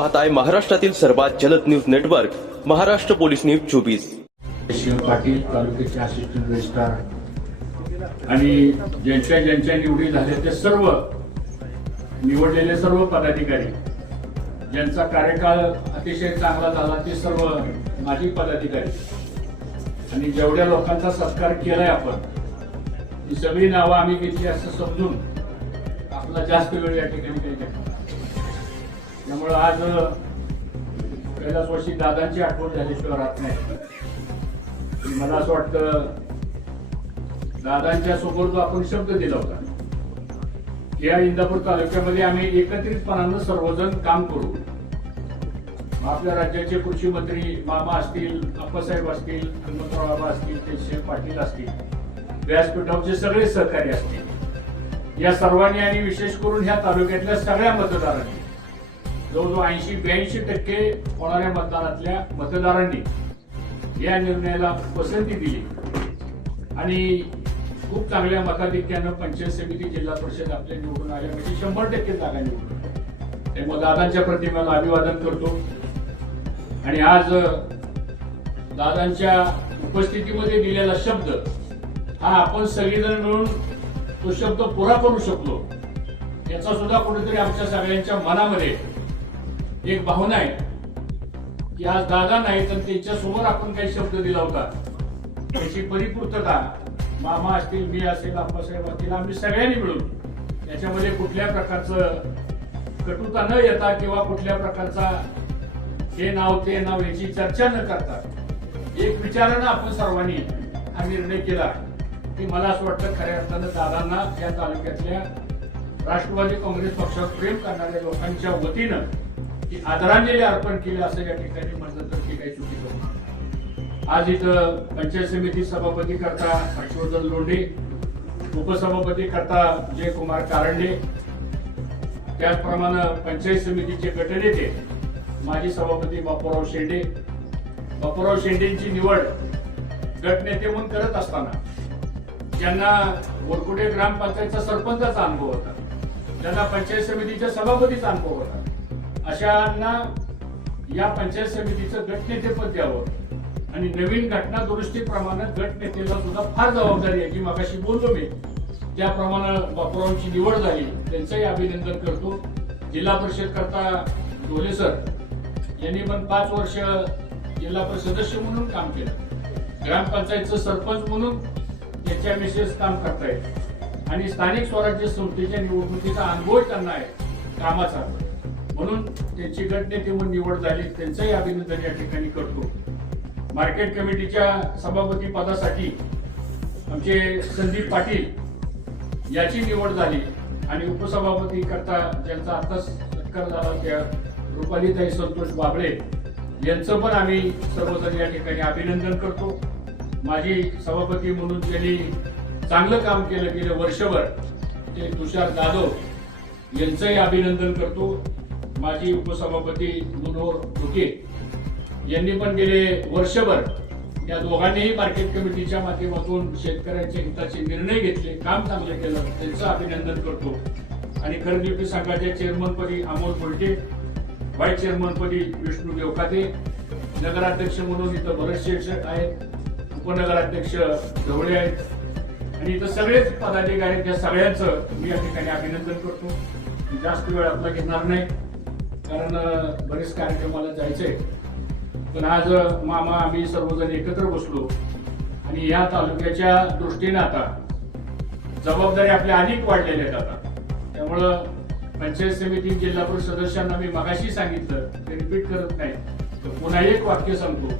पाहताय महाराष्ट्रातील सर्वात जलद news network Maharashtra police news 24। Shiv Patil तालुक्याचे असिस्टंट रजिस्ट्रार आणि ज्यांच्या निवडी झाल्या ते सर्व निवडलेले सर्व पदाधिकारी, ज्यांचा कार्यकाळ अतिशय चांगला झाला ते सर्व माजी पदाधिकारी आणि जेवढ्या लोकांचा सत्कार केलाय आपण, ही सगळी नावं आम्ही घेतली असं समजून आपला जास्त वेळ या ठिकाणी काही घेतला। त्यामुळे आज कैलासवासी दादांची आठवण झाल्याशिवाय राहत नाही। मला असं वाटतं दादांच्या सोबत जो आपण शब्द दिला होता की या इंदापूर तालुक्यामध्ये आम्ही एकत्रितपणानं सर्वजण काम करू। आपल्या राज्याचे कृषी मंत्री मामा असतील, अप्पासाहेब असतील, हनुमंतराव बाबा असतील, शिव पाटील असतील, व्यासपीठावरचे सगळे सहकारी असतील, या सर्वांनी आणि विशेष करून ह्या तालुक्यातल्या सगळ्या मतदारांनी जवळजवळ 80-82% होणाऱ्या मतदानातल्या मतदारांनी या निर्णयाला पसंती दिली आणि खूप चांगल्या मताधिक्यानं पंचायत समिती, जिल्हा परिषद आपल्या निवडून आल्या, म्हणजे 100% जागा निवडून। त्यामुळे दादांच्या प्रतिमेला अभिवादन करतो आणि आज दादांच्या उपस्थितीमध्ये दिलेला शब्द हा आपण सगळेजण मिळून तो शब्द पुरा करू शकलो, याचा सुद्धा कुठेतरी आमच्या सगळ्यांच्या मनामध्ये एक भावना आहे की आज दादा नाही तर त्यांच्या समोर आपण काही शब्द दिला होता त्याची परिपूर्तता मामा असतील, मी असेल, अप्पासाहेब असतील, आम्ही सगळ्यांनी मिळून त्याच्यामध्ये कुठल्या प्रकारचं कटुता न येता किंवा कुठल्या प्रकारचा हे नाव ते नाव याची चर्चा न करता एक विचारानं आपण सर्वांनी हा निर्णय केला की मला असं वाटतं खऱ्या अर्थानं दादांना या तालुक्यातल्या राष्ट्रवादी काँग्रेस पक्षावर प्रेम करणाऱ्या लोकांच्या वतीनं की आदरांजली अर्पण केली असं या ठिकाणी म्हटलं तर ते काही चुकीचं नाही। आज इथं पंचायत समिती सभापती करता हर्षवर्धन लोंढे, उपसभापती करता जयकुमार कारंडे, त्याचप्रमाणे पंचायत समितीचे गटनेते माजी सभापती बापूराव शेंडे, बापूराव शेंडेंची निवड गटनेते म्हणून करत असताना ज्यांना वरकुटे ग्रामपंचायतचा सरपंचाचा अनुभव होता, ज्यांना पंचायत समितीच्या सभापतीचा अनुभव होता, अशांना या पंचायत समितीचं गटनेतेपद द्यावं आणि नवीन घटना दुरुस्तीप्रमाणे गटनेतेला सुद्धा फार जबाबदारी आहे की मगाशी बोललो मी त्याप्रमाणे बापूरावांची निवड झाली, त्यांचंही अभिनंदन करतो। जिल्हा परिषद करता ढोले सर यांनी पण 5 वर्ष जिल्हा परिषद सदस्य म्हणून काम केलं, ग्रामपंचायतचं सरपंच म्हणून याच्या मिसेस काम करतायत आणि स्थानिक स्वराज्य संस्थेच्या निवडणुकीचा अनुभव त्यांना आहे कामाचा, म्हणून त्यांची गटनेते म्हणून निवड झाली, त्यांचंही अभिनंदन या ठिकाणी करतो। मार्केट कमिटीच्या सभापती पदासाठी आमचे संदीप पाटील याची निवड झाली आणि उपसभापती करता ज्यांचा आताच सत्कार झाला त्या रुपालीताई संतोष बाबळे यांचं पण आम्ही सर्वजण या ठिकाणी अभिनंदन करतो। माजी सभापती म्हणून त्यांनी चांगलं काम केलं गेलं वर्षभर ते तुषार जाधव यांचंही अभिनंदन करतो। माजी उपसभापती मनोहर ढोके यांनी पण गेले वर्षभर या दोघांनीही मार्केट कमिटीच्या माध्यमातून शेतकऱ्यांच्या हिताचे निर्णय घेतले, काम चांगलं केलं, त्यांचं अभिनंदन करतो। आणि खरेदी संघाच्या चेअरमनपदी अमोल बोलटे, व्हाईस चेअरमनपदी विष्णू देवकाते, नगराध्यक्ष म्हणून इथं भरत शेठ आहेत, उपनगराध्यक्ष ढवळे आहेत आणि इथं सगळेच पदाधिकारी त्या सगळ्यांचं मी या ठिकाणी अभिनंदन करतो। जास्त वेळ आपला घेणार नाही कारण बरेच कार्यक्रमाला जायचंय, पण आज मामा आम्ही सर्वजण एकत्र बसलो आणि या तालुक्याच्या दृष्टीने आता जबाबदारी आपल्या अधिक वाढलेल्या आहेत आता। त्यामुळं पंचायत समिती, जिल्हा परिषद सदस्यांना मी मगाशी सांगितलं ते रिपीट करत नाही, तर पुन्हा एक वाक्य सांगतो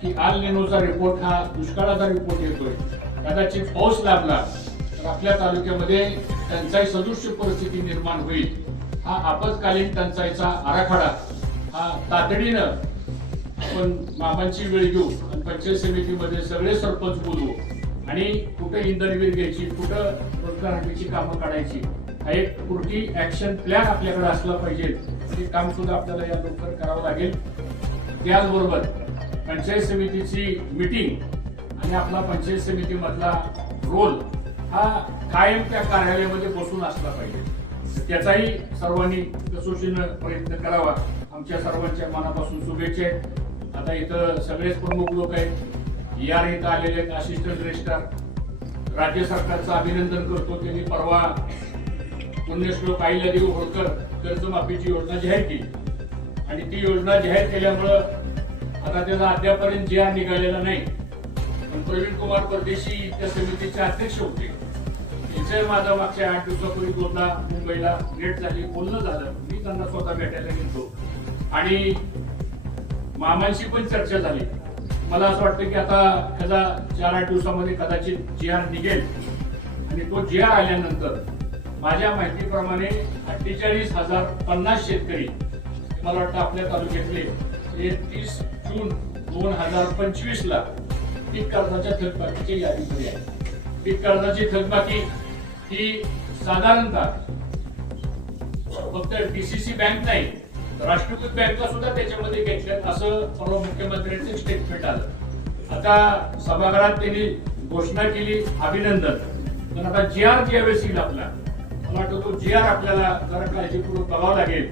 की आल निनोचा रिपोर्ट हा दुष्काळाचा रिपोर्ट येतोय, कदाचित पाऊस लाभला तर आपल्या तालुक्यामध्ये टंचाई सदृश्य परिस्थिती निर्माण होईल। हा आपत्कालीन टंचाईचा आराखडा हा तातडीनं आपण मामांची वेळ घेऊ आणि पंचायत समितीमध्ये सगळे सरपंच बोलवू आणि कुठे इंधनवीर घ्यायची, कुठं रोजगार हमीची कामं काढायची, हा एक पुरती ऍक्शन प्लॅन आपल्याकडे असला पाहिजे। ते काम सुद्धा आपल्याला या लवकर करावं लागेल। त्याचबरोबर पंचायत समितीची मीटिंग आणि आपला पंचायत समितीमधला रोल हा कायम त्या कार्यालयामध्ये बसून असला पाहिजे, त्याचाही सर्वांनी कसोशीनं प्रयत्न करावा। आमच्या सर्वांच्या मनापासून शुभेच्छा आहेत. आता इथं सगळेच प्रमुख लोक आहेत. यार इथं आलेले आहेत, असिस्टंट रजिस्ट्रार. राज्य सरकारचं अभिनंदन करतो. त्यांनी परवा पुण्यश्लोक अहिल्यादेवी होळकर कर्जमाफीची योजना जाहीर केली आणि ती योजना जाहीर केल्यामुळं आता त्याचा अद्यापर्यंत जी आर निघालेला नाही. पण प्रवीण कुमार परदेशी त्या समितीचे अध्यक्ष होते. त्यांचं माझा मागच्या 8 दिवसापूर्वी दोनदा मुंबईला भेट झाली, बोलणं झालं. मी त्यांना स्वतः भेटायला गेलो आणि मामांशी पण चर्चा झाली. मला असं वाटतं की आता त्याचा 4-8 दिवसामध्ये कदाचित जी आर निघेल आणि तो जी आर आल्यानंतर माझ्या माहितीप्रमाणे 48,050 शेतकरी मला वाटतं आपल्या तालुक्यातले 31 जून 2025 ला पीक कर्जाच्या थकबाकीच्या यादीमध्ये आहे. पीक कर्जाची थकबाकी ही साधारणतः फक्त डीसीसी बँक नाही, राष्ट्रीयकृत बँका सुद्धा त्याच्यामध्ये घेतल्यात असं परवा मुख्यमंत्र्यांचं स्टेटमेंट आलं. आता सभागृहात त्यांनी घोषणा केली, अभिनंदन. पण आता जी आर ज्यावेळेस येईल आपला, मला वाटतं तो जी आर आपल्याला जरा काळजीपूर्वक बघावं लागेल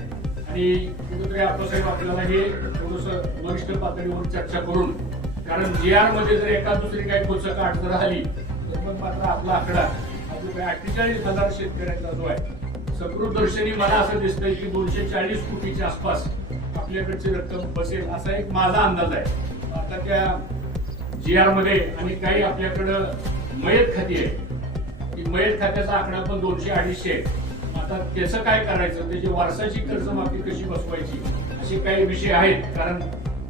आणि कुठेतरी आपल्यासाहेब आपल्याला हे थोडंसं वरिष्ठ पातळीवर चर्चा करून, कारण जी आर मध्ये जर एका दुसरी काही कोचक आठ जर आली तर मग मात्र आपला आकडा आपलं 48,000 शेतकऱ्यांचा जो आहे सकृतदर्शनी मला असं दिसतंय की 240 कोटीच्या आसपास आपल्याकडची रक्कम बसेल असा एक माझा अंदाज आहे. आता त्या जी आर मध्ये आणि काही आपल्याकडं मयत खाती आहे, ती मयत खात्याचा आकडा पण 200-250 आहे. आता त्याचं काय करायचं, त्याची वारसाची कर्जमाफी कशी बसवायची असे काही विषय आहेत. कारण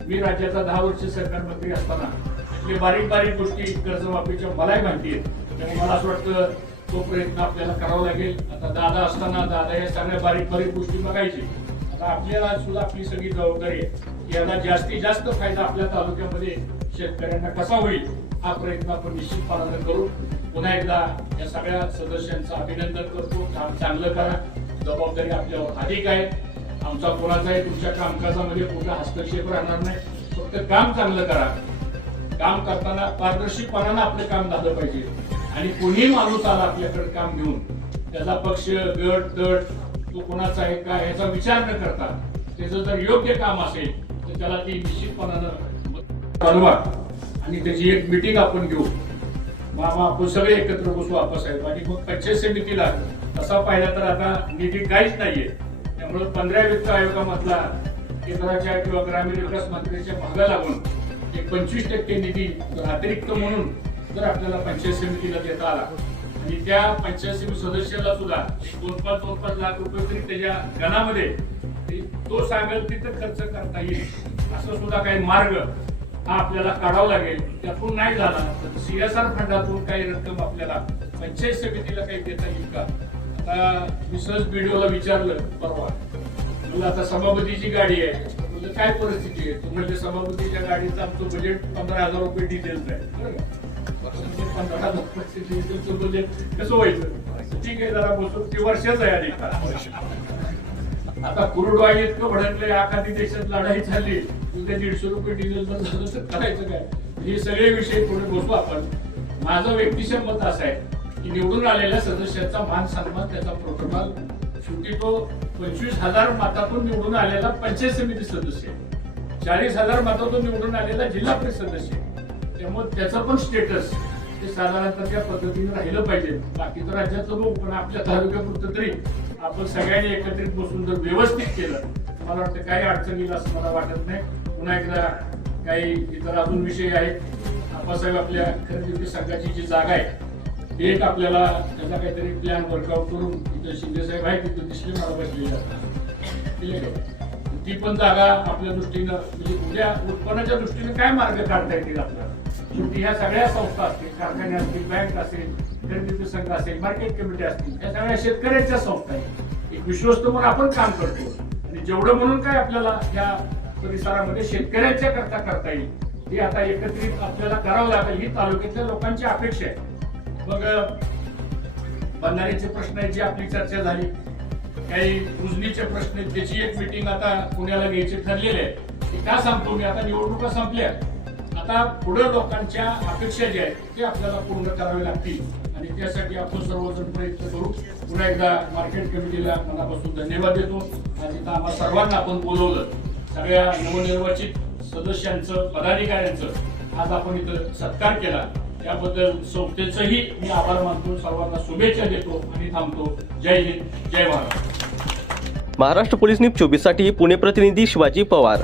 मी राज्याचा 10 वर्ष सरकार मंत्री असताना इथले बारीक बारीक गोष्टी कर्जमाफीच्या मलाही माहिती आहेत. त्यामुळे मला असं वाटतं तो प्रयत्न आपल्याला करावा लागेल. आता दादा असताना दादा या सगळ्या बारीक बारीक गोष्टी बघायची. आता आपल्याला सुद्धा आपली सगळी जबाबदारी आहे. याला जास्तीत जास्त फायदा आपल्या तालुक्यामध्ये शेतकऱ्यांना कसा होईल हा प्रयत्न आपण निश्चितपणाने करू. पुन्हा एकदा या सगळ्या सदस्यांचं अभिनंदन करतो. काम चांगलं करा, जबाबदारी आपल्यावर अधिक आहे. आमचा कोणाचाही तुमच्या कामकाजामध्ये कुठला हस्तक्षेप राहणार नाही. फक्त काम चांगलं करा. काम करताना पारदर्शीपणानं आपलं काम झालं पाहिजे आणि कोणीही माणूस आला आपल्याकडे काम घेऊन त्याचा पक्ष गट तट तो कोणाचा आहे का याचा विचार न करता त्याचं जर योग्य काम असेल तर त्याला ती निश्चितपणानं बनवा आणि त्याची एक मीटिंग आपण घेऊ. मामा आपण सगळे एकत्र बसू आपासाहेब आणि मग पंचायत समितीला तसा पाहिला तर आता निधी काहीच नाहीये. त्यामुळे 15 वित्त आयोगामधला केंद्राच्या किंवा ग्रामीण विकास मंत्र्यांच्या मागे लागून एक 25% निधी अतिरिक्त म्हणून जर आपल्याला पंचायत समितीला देता आला आणि त्या पंचायत समिती सदस्याला सुद्धा 2-5 लाख रुपये तरी त्याच्या गणामध्ये तो सांगेल तिथं खर्च करता येईल असं सुद्धा काही मार्ग हा आपल्याला काढावा लागेल. त्यातून नाही झाला तर CSR फंडातून काही रक्कम आपल्याला पंचायत समितीला काही देता येईल का. आता मी सहज व्हिडिओला विचारलं परवा, म्हणलं आता सभापतीची गाडी आहे, म्हणजे काय परिस्थिती आहे. म्हणजे सभापतीच्या गाडीचं आमचं बजेट 15,000 रुपये डिझेलचं आहे. बरं का, 15,000 रुपये डिझेलचं बजेट कसं व्हायचं. ठीक आहे, जरा बसून ती वर्षाच आहे आधी. आता क्रूड ऑइल इतकं भडकलंय, आखाती देशात लढाई झाली, उद्या 150 रुपये डिझेलचं झालं तर करायचं काय. हे सगळे विषय थोडे बसू आपण. माझं व्यक्तिशः मत असं आहे की निवडून आलेल्या सदस्याचा मान सन्मान त्याचा प्रोटोकॉल, शेवटी तो 25,000 मतातून निवडून आलेला पंचायत समिती सदस्य, 40,000 मतातून निवडून आलेला जिल्हा परिषद सदस्य, त्यामुळे त्याचं पण स्टेटस ते साधारणतः त्या पद्धतीने राहिलं पाहिजे. बाकी तर राज्यातलं बघू, पण आपल्या तालुक्यापुरतं तरी आपण सगळ्यांनी एकत्रित बसून जर व्यवस्थित केलं मला वाटतं काही अडचण येईल असं मला वाटत नाही. पुन्हा एकदा काही इतर अजून विषय आहेत. आप्पासाहेब आपल्या खरेदी संघाची जी जागा आहे एक आपल्याला त्याचा काहीतरी प्लॅन वर्कआउट करून इथं शिंदे साहेब आहे तिथं दिसले मला बसलेल्या, ती पण जागा आपल्या दृष्टीनं म्हणजे उद्या उत्पन्नाच्या दृष्टीने काय मार्ग काढता येतील आपल्याला. शेवटी ह्या सगळ्या संस्था असतील, कारखाने असतील, बँक असेल, खरेदी संघ असेल, मार्केट कमिटी असतील, या सगळ्या शेतकऱ्यांच्या संस्था आहेत. एक विश्वस्त म्हणून आपण काम करतो आणि जेवढं म्हणून काय आपल्याला या परिसरामध्ये शेतकऱ्यांच्या करता येईल हे आता एकत्रित आपल्याला करावं लागेल. ही तालुक्यातल्या लोकांची अपेक्षा आहे. मग बंधाऱ्याचे प्रश्न आहेत, जी आपली चर्चा झाली, काही उजनीचे प्रश्न आहेत, त्याची एक मीटिंग आता पुण्याला घ्यायची ठरलेली आहे. ते का सांगतो मी, आता निवडणुका संपल्या, आता पुढे लोकांच्या अपेक्षा ज्या आहेत ते आपल्याला पूर्ण करावे लागतील आणि त्यासाठी आपण सर्वजण प्रयत्न करू. पुन्हा एकदा मार्केट कमिटीला मनापासून धन्यवाद देतो. आज इथं आम्हा सर्वांना आपण बोलवलं सगळ्या नवनिर्वाचित सदस्यांचं पदाधिकाऱ्यांचं आज आपण इथं सत्कार केला त्याबद्दल संस्थेचंही मी आभार मानतो. सर्वांना शुभेच्छा देतो आणि थांबतो. जय हिंद, जय महाराष्ट्र. महाराष्ट्र पोलीस न्यूज 24 साठी पुणे प्रतिनिधी शिवाजी पवार.